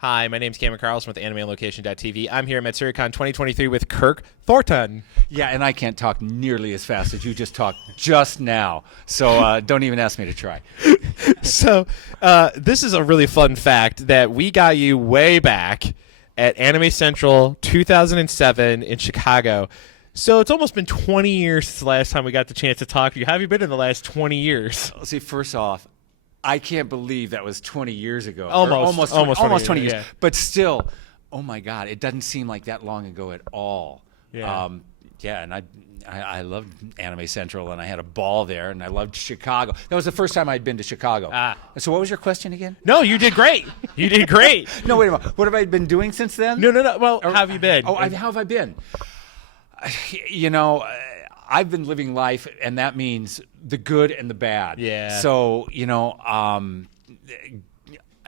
Hi, my name's Cameron Carlson with AnimeOnLocation.tv. I'm here at Matsuricon 2023 with Kirk Thornton. Yeah, and I can't talk nearly as fast as you just talked just now. So don't even ask me to try. So this is a really fun fact that we got you way back at Anime Central 2007 in Chicago. So it's almost been 20 years since the last time we got the chance to talk to you. How have you been in the last 20 years? See, first off, I can't believe that was 20 years ago. Almost 20 years. yeah. But still, oh my God, it doesn't seem like that long ago at all. Yeah. And I loved Anime Central, and I had a ball there, and I loved Chicago. That was the first time I'd been to Chicago. So what was your question again? No, you did great. You did great. No, wait a minute. What have I been doing since then? No. Well, how have you been? How have I been? You know, I've been living life, and that means the good and the bad. Yeah. So, you know,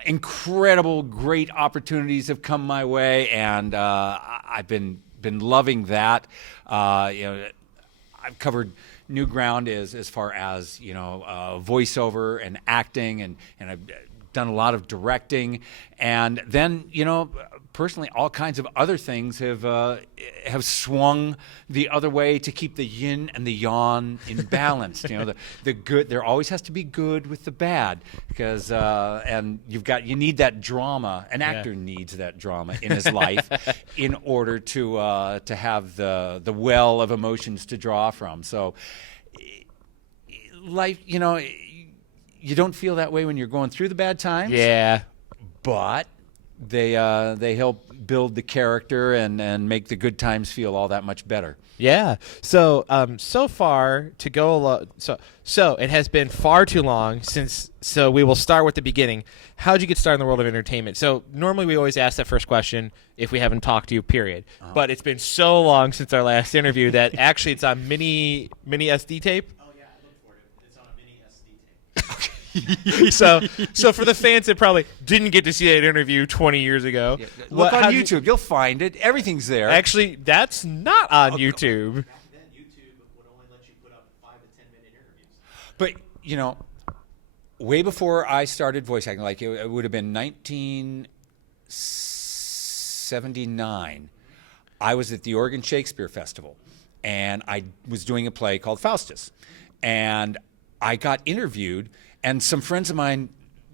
incredible, great opportunities have come my way, and I've been loving that. You know, I've covered new ground as far as, you know, voiceover and acting, and I've done a lot of directing, and then, you know, personally, all kinds of other things have swung the other way to keep the yin and the yang in balance. You know, the good, there always has to be good with the bad, because and you need that drama. An actor needs that drama in his life in order to have the well of emotions to draw from. So, life, you know, you don't feel that way when you're going through the bad times. Yeah. But they help build the character and make the good times feel all that much better. Yeah. So so far to go along. So it has been far too long since. So we will start with the beginning. How did you get started in the world of entertainment? So normally we always ask that first question if we haven't talked to you. Period. But it's been so long since our last interview that actually it's on mini SD tape. Oh yeah, I looked for it. It's on a mini SD tape. So for the fans that probably didn't get to see that interview 20 years ago, Look on YouTube. You'll find it. Everything's there. Actually, that's not on YouTube. Back then, YouTube would only let you put up 5 to 10 minute interviews. But, you know, way before I started voice acting, like it would have been 1979, I was at the Oregon Shakespeare Festival, and I was doing a play called Faustus. And I got interviewed, and some friends of mine,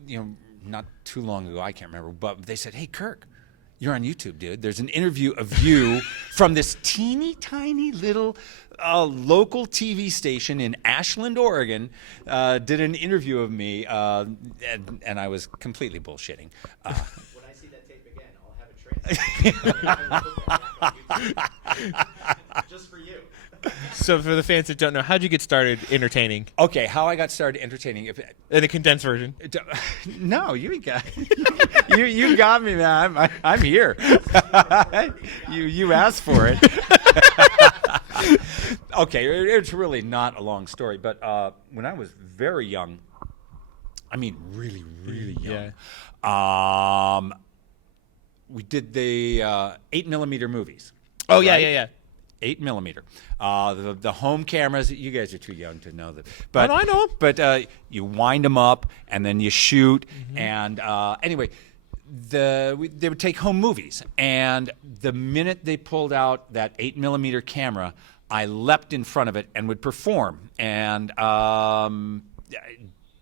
you know, not too long ago, I can't remember, but they said, "Hey, Kirk, you're on YouTube, dude. There's an interview of you from this teeny tiny little local TV station in Ashland, Oregon, did an interview of me," and I was completely bullshitting. When I see that tape again, I'll have a transcript. Just for you. So for the fans that don't know, how'd you get started entertaining? Okay, how I got started entertaining. In a condensed version. No, you got you got me, man. I'm here. you asked for it. Okay, it's really not a long story, but when I was very young, I mean really, really young, we did the 8mm movies. Oh, right? yeah. 8mm. The home cameras, you guys are too young to know that. But, I know. But you wind them up, and then you shoot. And anyway, they would take home movies. And the minute they pulled out that 8mm camera, I leapt in front of it and would perform. And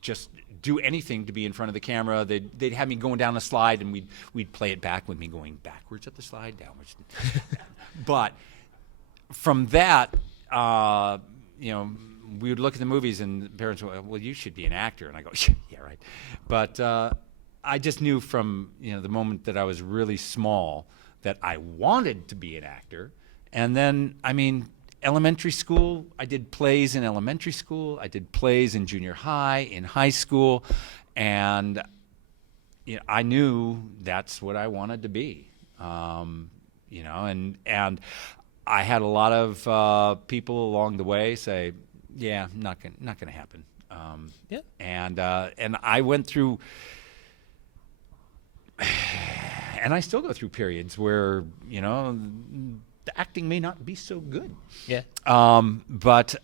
just do anything to be in front of the camera. They'd have me going down a slide, and we'd play it back with me going backwards up the slide, downwards. But from that, you know, we would look at the movies, and the parents would, "Well, you should be an actor." And I go, "Yeah, right." But I just knew from, you know, the moment that I was really small that I wanted to be an actor. And then, I mean, elementary school, I did plays in elementary school. I did plays in junior high, in high school, and you know, I knew that's what I wanted to be. You know, and I had a lot of people along the way say, "Yeah, not gonna happen." And I went through, and I still go through periods where, you know, the acting may not be so good. Yeah. But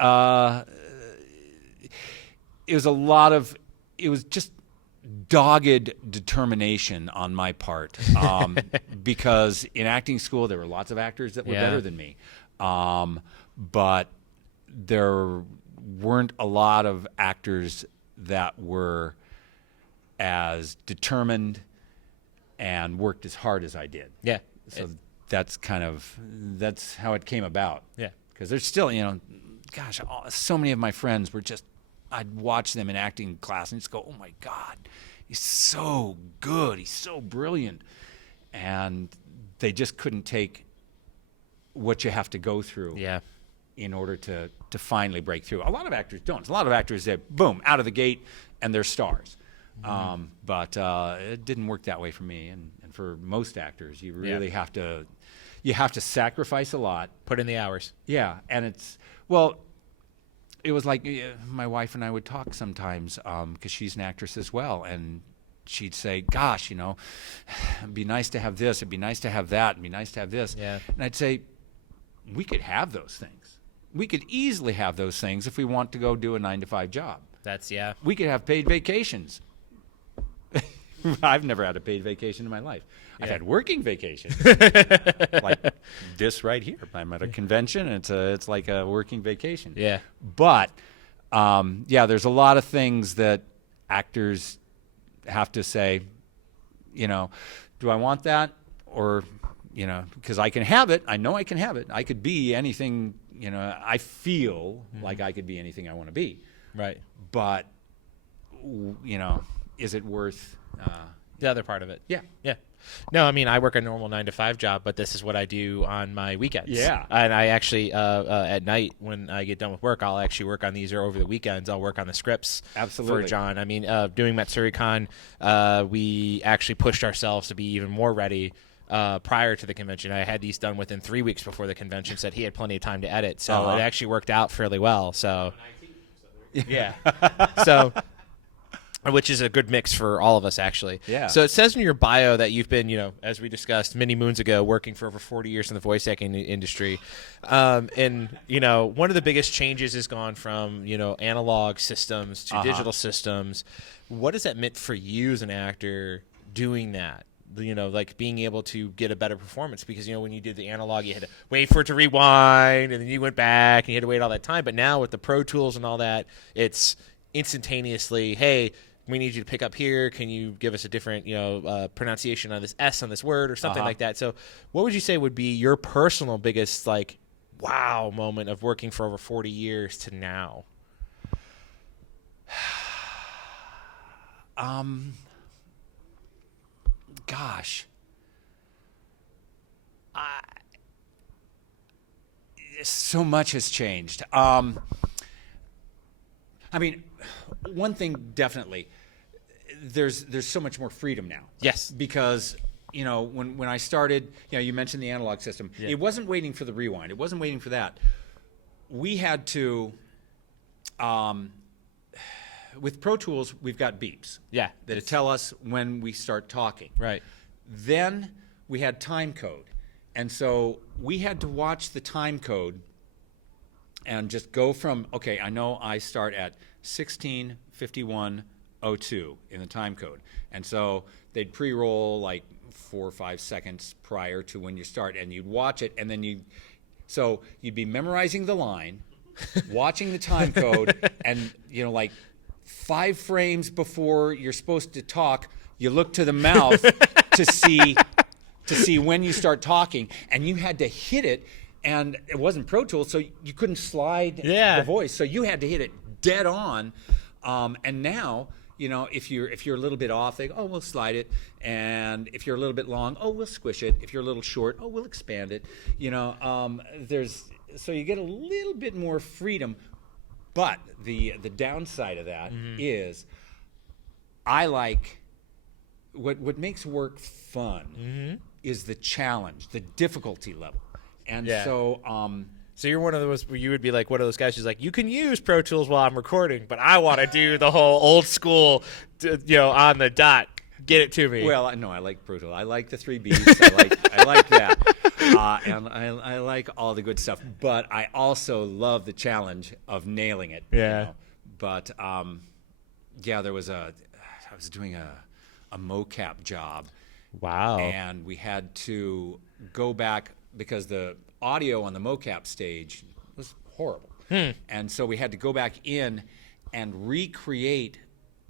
it was a lot of, it was just dogged determination on my part, because in acting school there were lots of actors that were Yeah. better than me, but there weren't a lot of actors that were as determined and worked as hard as I did. Yeah. So that's how it came about. Yeah. Because there's still, gosh, so many of my friends were just, I'd watch them in acting class and just go, oh my God, he's so good, he's so brilliant. And they just couldn't take what you have to go through Yeah. in order to finally break through. A lot of actors don't. A lot of actors, they boom, out of the gate, and they're stars. But it didn't work that way for me, and for most actors, you really have to sacrifice a lot. Put in the hours. Yeah, and it was like my wife and I would talk sometimes, because she's an actress as well, and she'd say, gosh, it'd be nice to have this, it'd be nice to have that, it'd be nice to have this. Yeah. And I'd say, we could have those things. We could easily have those things if we want to go do a 9-to-5 job. That's, yeah. We could have paid vacations. I've never had a paid vacation in my life. I've had working vacations, like this right here. I'm at a convention, and it's like a working vacation. Yeah. But there's a lot of things that actors have to say. Do I want that, or because I can have it. I know I can have it. I could be anything. I feel like I could be anything I want to be. Right. But is it worth? The other part of it. Yeah. Yeah. No, I mean, I work a normal 9-to-5 job, but this is what I do on my weekends. Yeah. And I actually, at night when I get done with work, I'll actually work on these, or over the weekends, I'll work on the scripts Absolutely. for John. I mean, doing Matsuricon, we actually pushed ourselves to be even more ready prior to the convention. I had these done within 3 weeks before the convention, said he had plenty of time to edit. So it actually worked out fairly well. So, yeah. So... which is a good mix for all of us, actually. Yeah. So it says in your bio that you've been, as we discussed many moons ago, working for over 40 years in the voice acting industry. And, one of the biggest changes has gone from, analog systems to digital systems. What has that meant for you as an actor doing that? Like being able to get a better performance, because, when you did the analog, you had to wait for it to rewind, and then you went back and you had to wait all that time. But now with the Pro Tools and all that, it's instantaneously, hey, we need you to pick up here. Can you give us a different, pronunciation on this S on this word or something like that? So what would you say would be your personal biggest, wow moment of working for over 40 years to now? Gosh. So much has changed. I mean, one thing definitely, there's so much more freedom now. Yes. Because, when I started, you mentioned the analog system. Yeah. It wasn't waiting for the rewind. It wasn't waiting for that. We had to, with Pro Tools, we've got beeps. Yeah. That tell us when we start talking. Right. Then we had time code. And so we had to watch the time code and just go from, okay, I know I start at 16:51:02 in the time code. And so they'd pre-roll like 4 or 5 seconds prior to when you start, and you'd watch it, and then you'd be memorizing the line, watching the time code, and, 5 frames before you're supposed to talk, you look to the mouth to see when you start talking, and you had to hit it. And it wasn't Pro Tools, so you couldn't slide the voice. So you had to hit it dead on. And now, if you're a little bit off, they go, oh, we'll slide it. And if you're a little bit long, oh, we'll squish it. If you're a little short, oh, we'll expand it. So you get a little bit more freedom. But the downside of that is, I like what makes work fun is the challenge, the difficulty level. And so you're one of those where you would be like one of those guys who's like, you can use Pro Tools while I'm recording, but I want to do the whole old school, on the dot. Get it to me. Well, no, I like Pro Tools. I like the 3 beats. I like that, and I like all the good stuff. But I also love the challenge of nailing it. Yeah. But there was was doing a mocap job. Wow. And we had to go back because the audio on the mocap stage was horrible. And so we had to go back in and recreate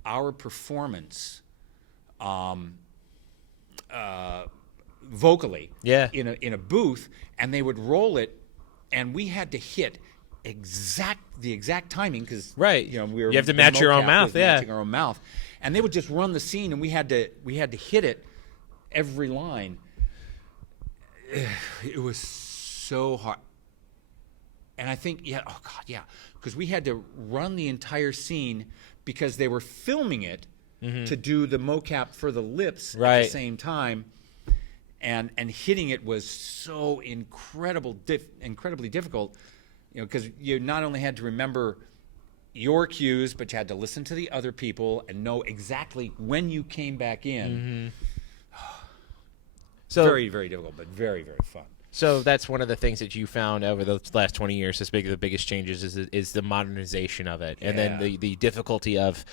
our performance vocally in a booth, and they would roll it, and we had to hit the exact timing because you we have to match your own mouth, matching our own mouth, and they would just run the scene, and we had to hit it every line. It was so hard. And I think, because we had to run the entire scene because they were filming it to do the mocap for the lips at the same time. And hitting it was so incredibly difficult, because you not only had to remember your cues, but you had to listen to the other people and know exactly when you came back in. So very, very difficult, but very, very fun. So that's one of the things that you found over the last 20 years. The biggest changes is the modernization of it, and then the difficulty of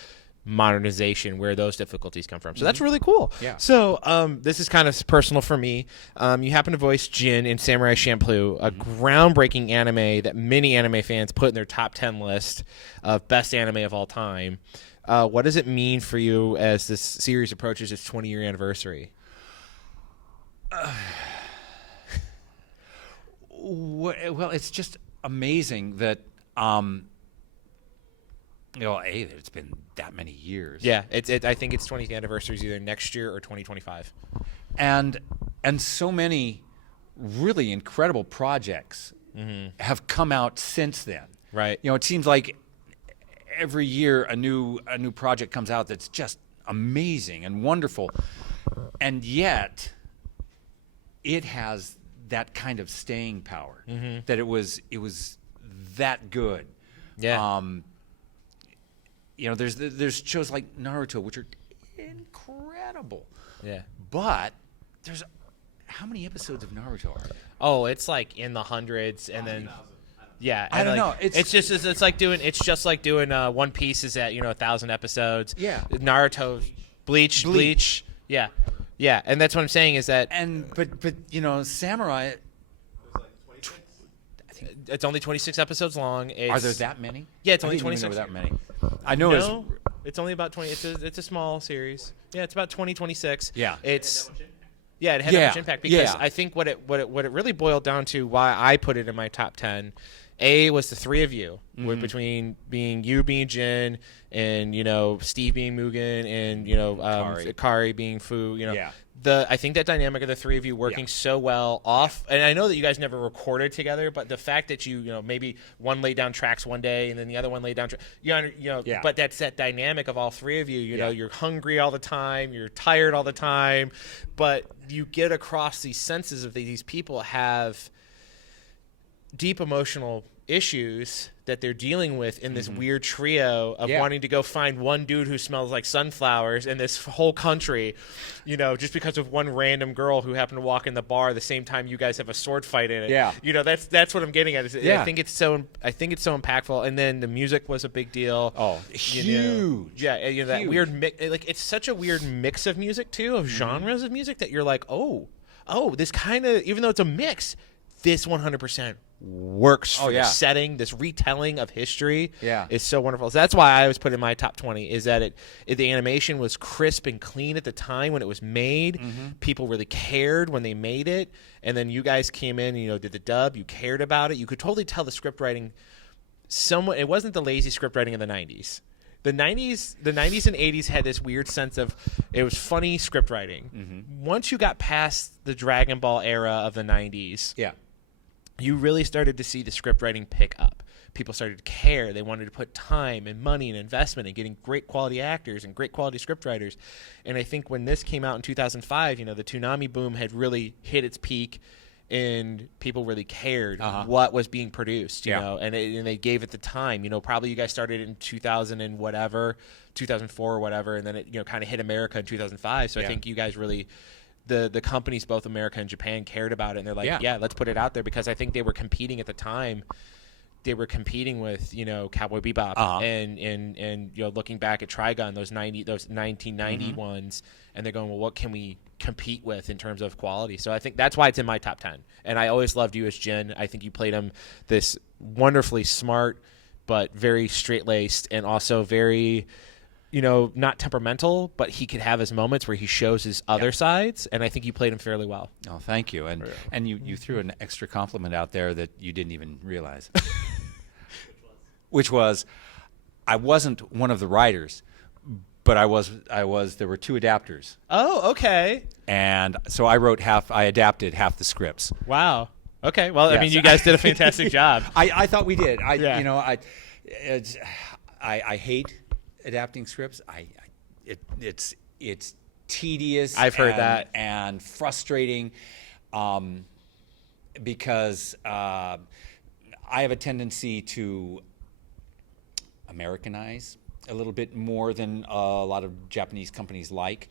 modernization, where those difficulties come from. So that's really cool. Yeah. So this is kind of personal for me. You happen to voice Jin in Samurai Champloo, a groundbreaking anime that many anime fans put in their top 10 list of best anime of all time. What does it mean for you as this series approaches its 20-year anniversary? Well, it's just amazing that it's been that many years. Yeah, I think its 20th anniversary is either next year or 2025. And so many really incredible projects have come out since then. Right. It seems like every year a new project comes out that's just amazing and wonderful, and yet it has that kind of staying power, that it was that good. Yeah. There's shows like Naruto, which are incredible. Yeah. But there's how many episodes of Naruto are there? Oh, it's like in the hundreds, and then I don't know. It's just like doing One Piece is at 1,000 episodes. Yeah. Naruto, Bleach. Yeah. Yeah, and that's what I'm saying is that but Samurai. It's only 26 episodes long. Are there that many? Yeah, it's only I didn't 26. even know that many. I know it's only about 20. It's a small series. Yeah, it's about 26. Yeah. It had that much impact because I think what it really boiled down to, why I put it in my top 10, was the three of you, between being Jin and Steve being Mugen and Kari being Fu. I think that dynamic of the three of you working so well off, and I know that you guys never recorded together, but the fact that you maybe one laid down tracks one day and then the other one laid down but that's that dynamic of all three of you. You're hungry all the time, you're tired all the time, but you get across these senses of these people have deep emotional issues that they're dealing with in this weird trio of wanting to go find one dude who smells like sunflowers in this whole country, just because of one random girl who happened to walk in the bar the same time you guys have a sword fight in it. Yeah. That's what I'm getting at. I think it's so impactful. And then the music was a big deal. Oh, huge. Yeah, that huge. weird mix. It's such a weird mix of music too, of genres of music, that you're like, oh, this kind of, even though it's a mix, this 100% works for the setting. This retelling of history is so wonderful. So that's why I was put in my top 20, is that the animation was crisp and clean at the time when it was made. People really cared when they made it, and then you guys came in and did the dub. You cared about it. You could totally tell the script writing it wasn't the lazy script writing of the 90s. The 90s and 80s had this weird sense of, it was funny script writing. Once you got past the Dragon Ball era of the 90s, you really started to see the script writing pick up. People started to care. They wanted to put time and money and investment in getting great quality actors and great quality script writers. And I think when this came out in 2005, the Toonami boom had really hit its peak, and people really cared what was being produced, and they gave it the time. Probably you guys started in 2000 and whatever, 2004 or whatever, and then it kind of hit America in 2005. So I think you guys really, the companies, both America and Japan, cared about it, and they're like, let's put it out there, because I think they were competing at the time. they were competing with, Cowboy Bebop and looking back at Trigun, those 1990 ones, and they're going, well, what can we compete with in terms of quality? So I think that's why it's in my top 10. And I always loved you as Jin. I think you played him this wonderfully smart, but very straight-laced, and also very, not temperamental, but he could have his moments where he shows his other sides, and I think you played him fairly well. Oh, thank you. And you threw an extra compliment out there that you didn't even realize. Which was, I wasn't one of the writers, but I was. There were 2 adapters. Oh, okay. And so I adapted half the scripts. Wow. Okay. Well, Yes. I mean, you guys did a fantastic job. I thought we did. I hate adapting scripts. It's tedious. I've heard that. And frustrating, because I have a tendency to Americanize a little bit more than a lot of Japanese companies like.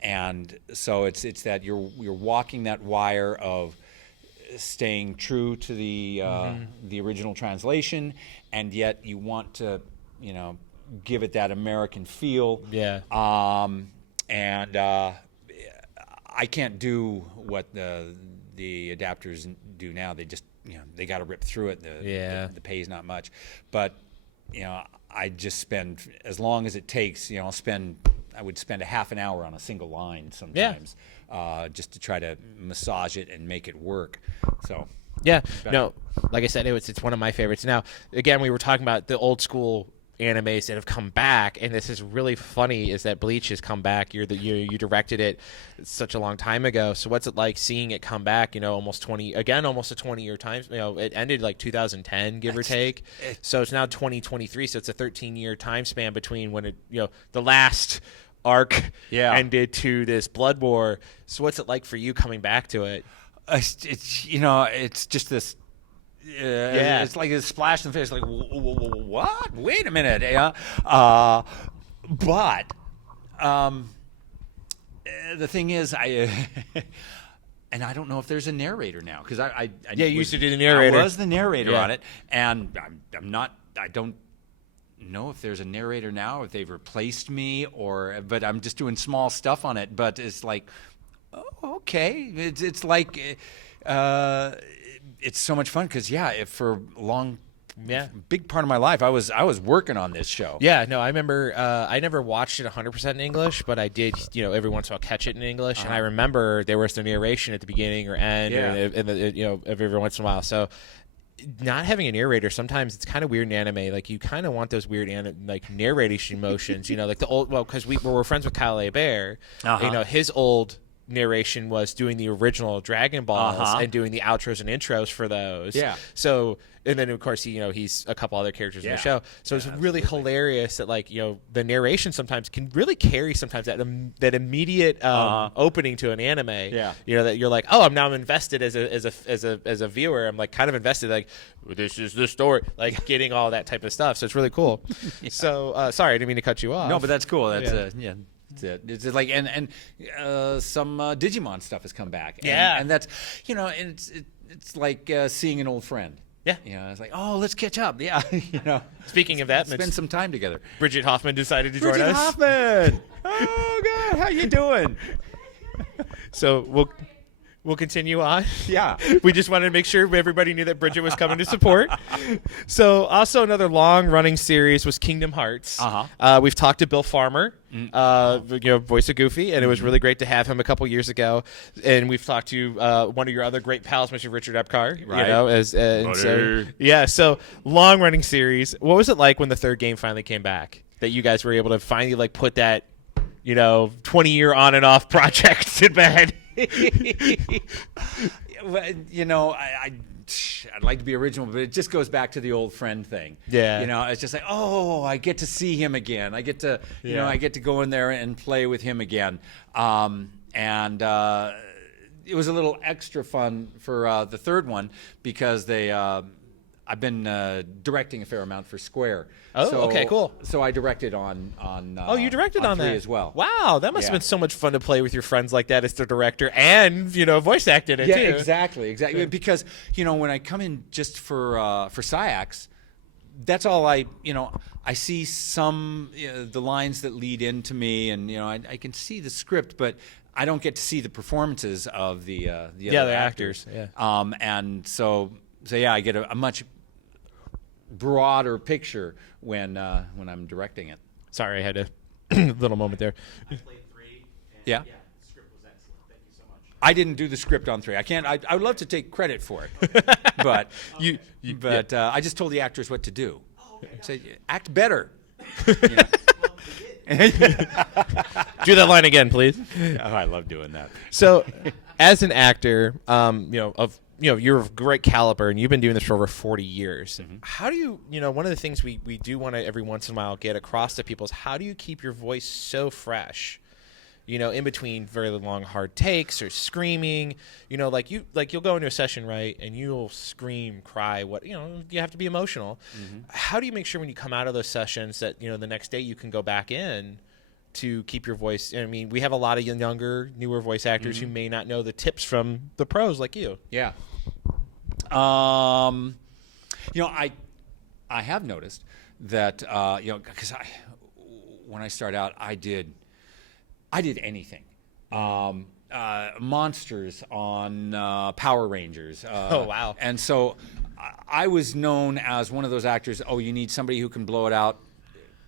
And so it's that you're walking that wire of staying true to the original translation, and yet you want to give it that American feel. Yeah. And I can't do what the adapters do now. They just they got to rip through it. The pay is not much, but I just spend as long as it takes. I would spend a half an hour on a single line sometimes, just to try to massage it and make it work. So. Yeah, no, like I said, it's one of my favorites. Now, again, we were talking about the old school animes that have come back, and this is really funny, is that Bleach has come back. You directed it such a long time ago. So what's it like seeing it come back, almost a 20-year time. It ended like 2010, give or take. So it's now 2023, so it's a 13-year time span between when it, the last arc ended to this Blood War. So what's it like for you coming back to it? It's just this. It's like a splash in the face. Like, what? Wait a minute. But the thing is, and I don't know if there's a narrator now, because you used to do the narrator. I was the narrator on it, and I'm not. I don't know if there's a narrator now, if they've replaced me, but I'm just doing small stuff on it. But it's like, oh, okay. It's like. It's so much fun because for a long, big part of my life, I was working on this show. Yeah, no, I remember. I never watched it 100% in English, but I did, every once in a while catch it in English, and I remember there was the narration at the beginning or end, every once in a while. So, not having a narrator, sometimes it's kind of weird in anime. Like you kind of want those weird narration motions, like the old. Well, because we're friends with Kyle A. Bear, his old narration was doing the original Dragon Balls and doing the outros and intros for those. Yeah. So, and then of course he's a couple other characters in the show. So it's really hilarious that the narration sometimes can really carry sometimes that immediate opening to an anime. Yeah. That you're like, oh, I'm invested as a viewer. I'm like kind of invested. Like this is the story. Like getting all that type of stuff. So it's really cool. So sorry, I didn't mean to cut you off. No, but that's cool. That's It's like and some Digimon stuff has come back. And that's it's like seeing an old friend. Yeah. It's like, oh, let's catch up. Yeah. Speaking of that, spend some time together. Bridget Hoffman decided to join us. Hoffman. Oh God, how you doing? So we'll continue on. Yeah. We just wanted to make sure everybody knew that Bridget was coming to support. So also another long-running series was Kingdom Hearts. We've talked to Bill Farmer, voice of Goofy, and it was really great to have him a couple years ago. And we've talked to one of your other great pals, Mr. Richard Epcar. Right. So long-running series. What was it like when the third game finally came back? That you guys were able to finally put that 20-year on and off project to bed? I'd like to be original, but it just goes back to the old friend thing. Yeah. It's just like, oh, I get to see him again. I get to, I get to go in there and play with him again. And it was a little extra fun for the third one because they I've been directing a fair amount for Square. Oh, so, okay, cool. So I directed on. Oh, you directed on 3 that as well. Wow, that must have Yeah. been so much fun to play with your friends like that as the director and voice acting it Yeah, too. exactly. Because when I come in just for SciAx, that's all I see some the lines that lead into me, and I can see the script, but I don't get to see the performances of the other actors. Yeah. And so yeah, I get a much broader picture when I'm directing it. Sorry, I had a little moment there. I played 3. And Yeah. The script was excellent. Thank you so much. I didn't do the script on 3. I can't. I would love to take credit for it, but I just told the actors what to do. Say, act better. Do that line again, please. Oh, I love doing that. So, as an actor, you're of great caliber, and you've been doing this for over 40 years. Mm-hmm. How do you, one of the things we do want to every once in a while get across to people is how do you keep your voice so fresh? In between very long, hard takes or screaming, you'll go into a session, right, and you'll scream, cry, you have to be emotional. Mm-hmm. How do you make sure when you come out of those sessions that, the next day you can go back in to keep your voice? I mean, we have a lot of younger, newer voice actors Mm-hmm. who may not know the tips from the pros like you. Yeah. I have noticed that because when I started out, I did anything. Monsters on Power Rangers. Oh, wow. And so I was known as one of those actors. Oh, you need somebody who can blow it out.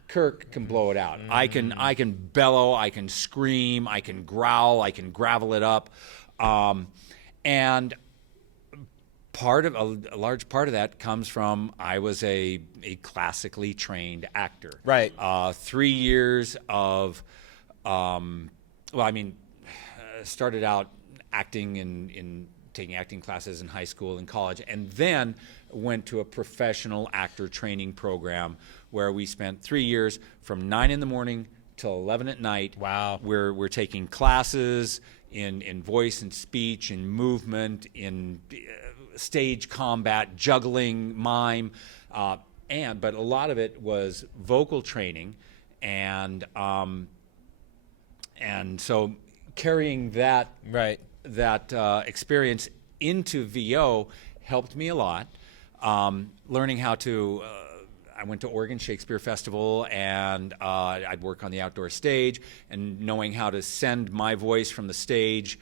Kirk can blow it out. I can bellow. I can scream. I can growl. I can gravel it up. And a large part of that comes from I was a classically trained actor. Right. 3 years of started out acting in taking acting classes in high school and college, and then went to a professional actor training program where we spent 3 years from 9 in the morning till 11 at night. Wow. We're taking classes in voice and speech, in movement, in stage combat, juggling, mime, but a lot of it was vocal training, and so carrying that experience into VO helped me a lot. Learning how to, I went to Oregon Shakespeare Festival, and I'd work on the outdoor stage, and knowing how to send my voice from the stage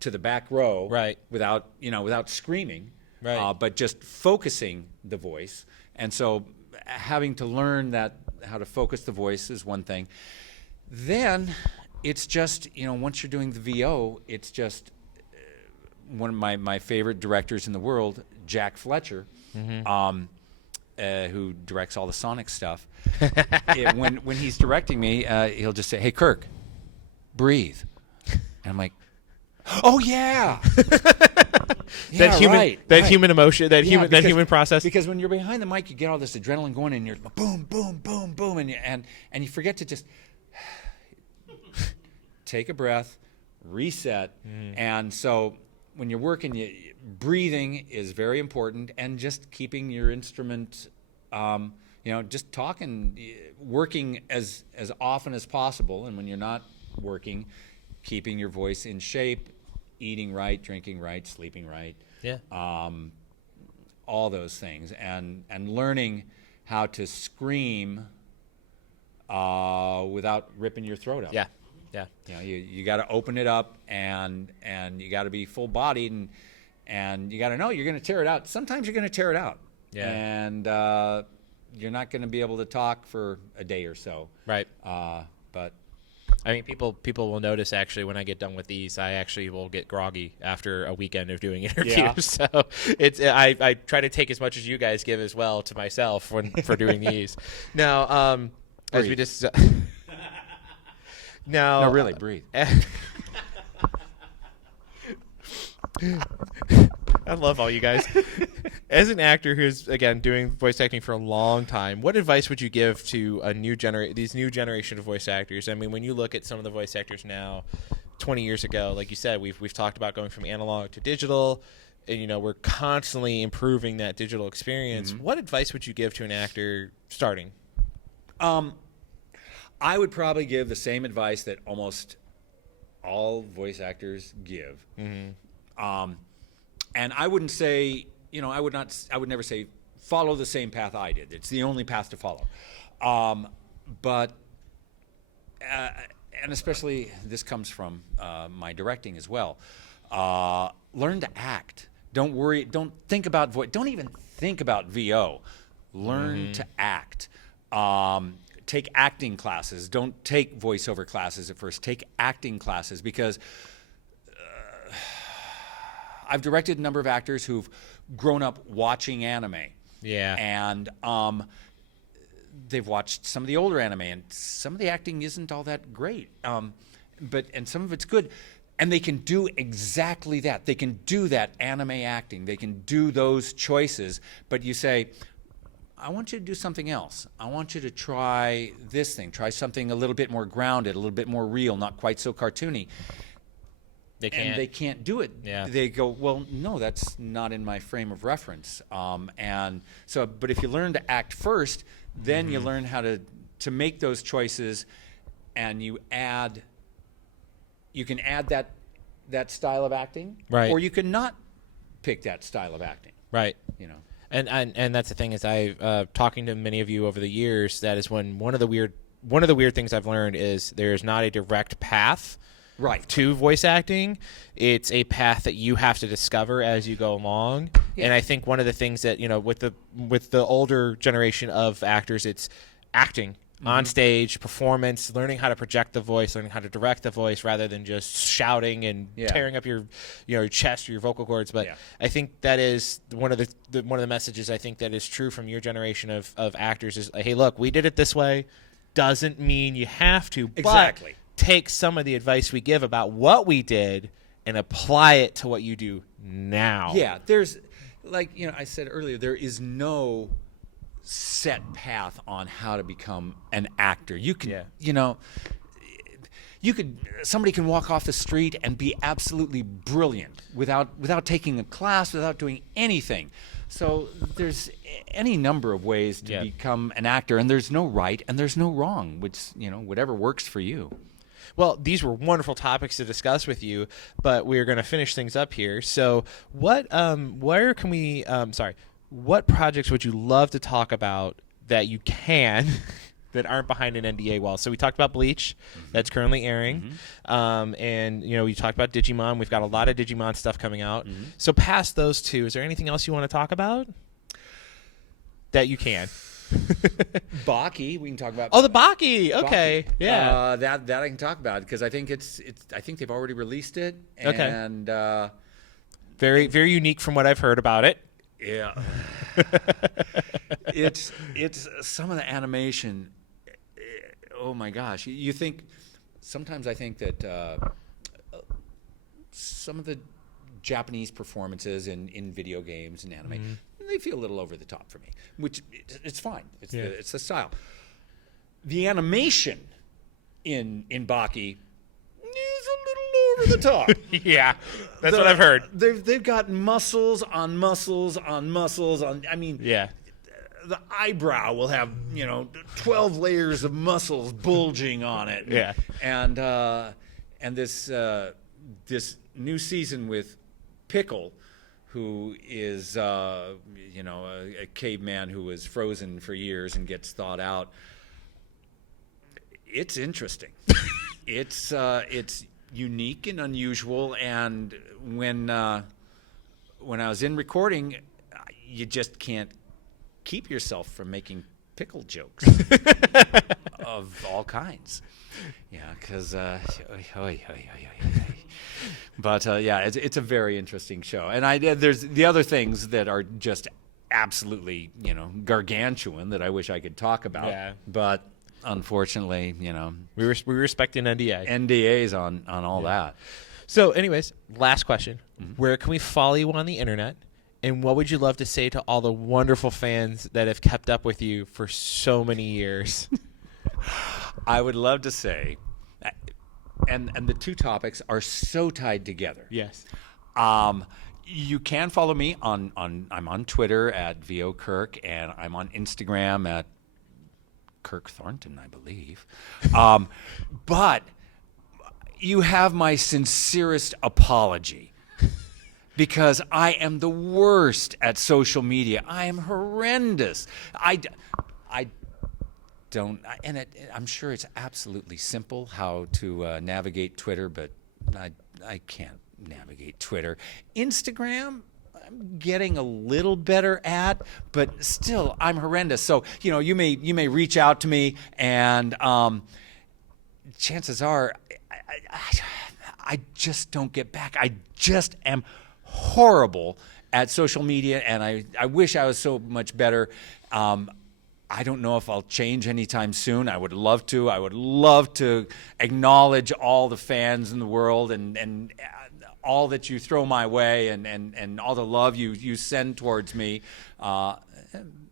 to the back row, right, without screaming, right, but just focusing the voice. And so having to learn how to focus the voice is one thing. Then it's just, once you're doing the VO, it's just one of my favorite directors in the world, Jack Fletcher, who directs all the Sonic stuff. When he's directing me, he'll just say, "Hey, Kirk, breathe." And I'm like, "Oh yeah." Human emotion, human process. Because when you're behind the mic, you get all this adrenaline going, and you're boom, boom, boom, boom, and you forget to just take a breath, reset. And so when you're working, breathing is very important, and just keeping your instrument, just talking, working as often as possible. And when you're not working, keeping your voice in shape, eating right, drinking right, sleeping right. Yeah. All those things, and learning how to scream without ripping your throat out. Yeah. Yeah. You got to open it up, and you got to be full bodied, and you got to know you're going to tear it out. Sometimes you're going to tear it out. Yeah. And you're not going to be able to talk for a day or so. Right. But I mean, people will notice actually when I get done with these, I actually will get groggy after a weekend of doing interviews. Yeah. So I try to take as much as you guys give as well to myself for doing these. Now, as we just now, no, really, breathe. I love all you guys. As an actor who's, again, doing voice acting for a long time, what advice would you give to these new generation of voice actors? I mean, when you look at some of the voice actors now, 20 years ago, like you said, we've talked about going from analog to digital. and we're constantly improving that digital experience. What advice would you give to an actor starting? I would probably give the same advice that almost all voice actors give. And I wouldn't say, I would never say follow the same path I did. It's the only path to follow. But and especially this comes from my directing as well. Learn to act. Don't worry. Don't think about voice. Don't even think about VO. Learn to act. Take acting classes. Don't take voiceover classes at first. Take acting classes, because I've directed a number of actors who've grown up watching anime. Yeah. And they've watched some of the older anime, and some of the acting isn't all that great. And some of it's good. And they can do exactly that. They can do that anime acting. They can do those choices. But you say, I want you to do something else. I want you to try this thing. Try something a little bit more grounded, a little bit more real, not quite so cartoony. And they can't do it. Yeah. They go, well, no, that's not in my frame of reference. And so, but if you learn to act first, then you learn how to make those choices, and you can add that style of acting, right? Or you can not pick that style of acting, right? And that's the thing is talking to many of you over the years, that is when one of the weird things I've learned is there's not a direct path to voice acting. It's a path that you have to discover as you go along. Yeah. And I think one of the things that with the older generation of actors, it's acting on stage, performance, learning how to project the voice, learning how to direct the voice, rather than just shouting and tearing up your your chest or your vocal cords. But I think that is one of the messages I think that is true from your generation of actors is, hey, look, we did it this way, doesn't mean you have to. Exactly. But take some of the advice we give about what we did and apply it to what you do now. Yeah, there's, like I said earlier, there is no set path on how to become an actor. You can, somebody can walk off the street and be absolutely brilliant without taking a class, without doing anything. So there's any number of ways to become an actor, and there's no right and there's no wrong, which, whatever works for you. Well, these were wonderful topics to discuss with you, but we're going to finish things up here. So what projects would you love to talk about that you can that aren't behind an NDA wall? So we talked about Bleach, that's currently airing, and we talked about Digimon. We've got a lot of Digimon stuff coming out. So past those two, is there anything else you want to talk about that you can? Baki, we can talk about. Oh, the Baki. Okay, Baki. yeah. That I can talk about, because I think I think they've already released it. And very very unique from what I've heard about it. Yeah. It's some of the animation. Oh my gosh! You think sometimes I think that some of the Japanese performances in video games and anime, they feel a little over the top for me, which it's fine. It's the style. The animation in Baki is a little over the top. Yeah, that's what I've heard. They've got muscles on muscles on muscles on. I mean, the eyebrow will have 12 layers of muscles bulging on it. Yeah, and this new season with Pickle, who is a caveman who was frozen for years and gets thawed out. It's interesting. It's unique and unusual, and when I was in recording, you just can't keep yourself from making pickle jokes of all kinds. Yeah, because but it's a very interesting show, and there's the other things that are just absolutely gargantuan that I wish I could talk about. Yeah. But unfortunately, we respect an NDA. NDAs on all that. So, anyways, last question: where can we follow you on the internet? And what would you love to say to all the wonderful fans that have kept up with you for so many years? I would love to say, and the two topics are so tied together. Yes. You can follow me on I'm on Twitter at VOKirk, and I'm on Instagram at Kirk Thornton, I believe. But you have my sincerest apology, because I am the worst at social media. I am horrendous. I don't, and I'm sure it's absolutely simple how to navigate Twitter, but I can't navigate Twitter. Instagram, I'm getting a little better at, but still, I'm horrendous. So, you may reach out to me, and chances are, I just don't get back. I just am horrible at social media, and I wish I was so much better. I don't know if I'll change anytime soon. I would love to. I would love to acknowledge all the fans in the world, and all that you throw my way, and all the love you send towards me.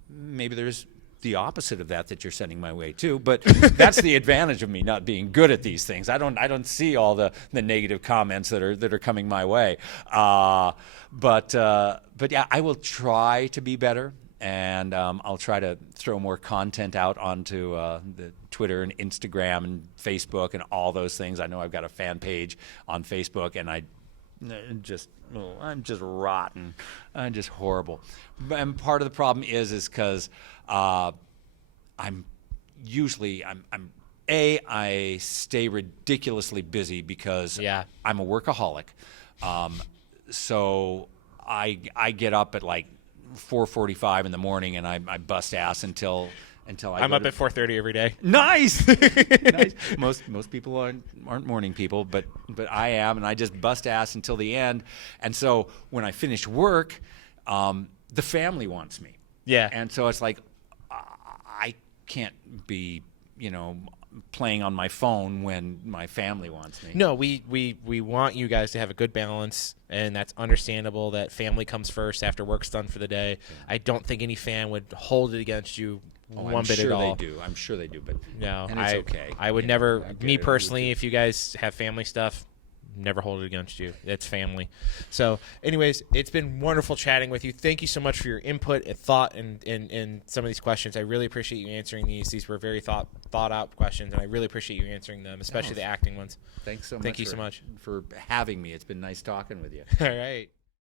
Maybe there's the opposite of that you're sending my way too, but that's the advantage of me not being good at these things. I don't see all the negative comments that are coming my way. But yeah, I will try to be better, and I'll try to throw more content out onto the Twitter and Instagram and Facebook and all those things. I know I've got a fan page on Facebook, and I'm just rotten. I'm just horrible. And part of the problem is because I stay ridiculously busy because I'm a workaholic. So I get up at like 4:45 in the morning, and I bust ass until I'm up at 4:30 every day. Nice. Nice. Most people aren't morning people, but I am, and I just bust ass until the end. And so when I finish work, the family wants me. Yeah. And so it's like I can't be, playing on my phone when my family wants me. No, we want you guys to have a good balance, and that's understandable that family comes first after work's done for the day. I don't think any fan would hold it against you one bit at all. I'm sure they do, but no, and it's okay. I would never, me personally, if you guys have family stuff, never hold it against you. It's family. So anyways, it's been wonderful chatting with you. Thank you so much for your input and thought in some of these questions. I really appreciate you answering these. These were very thought out questions, and I really appreciate you answering them, especially the acting ones. Thanks so much. Thank you so much for having me. It's been nice talking with you. All right.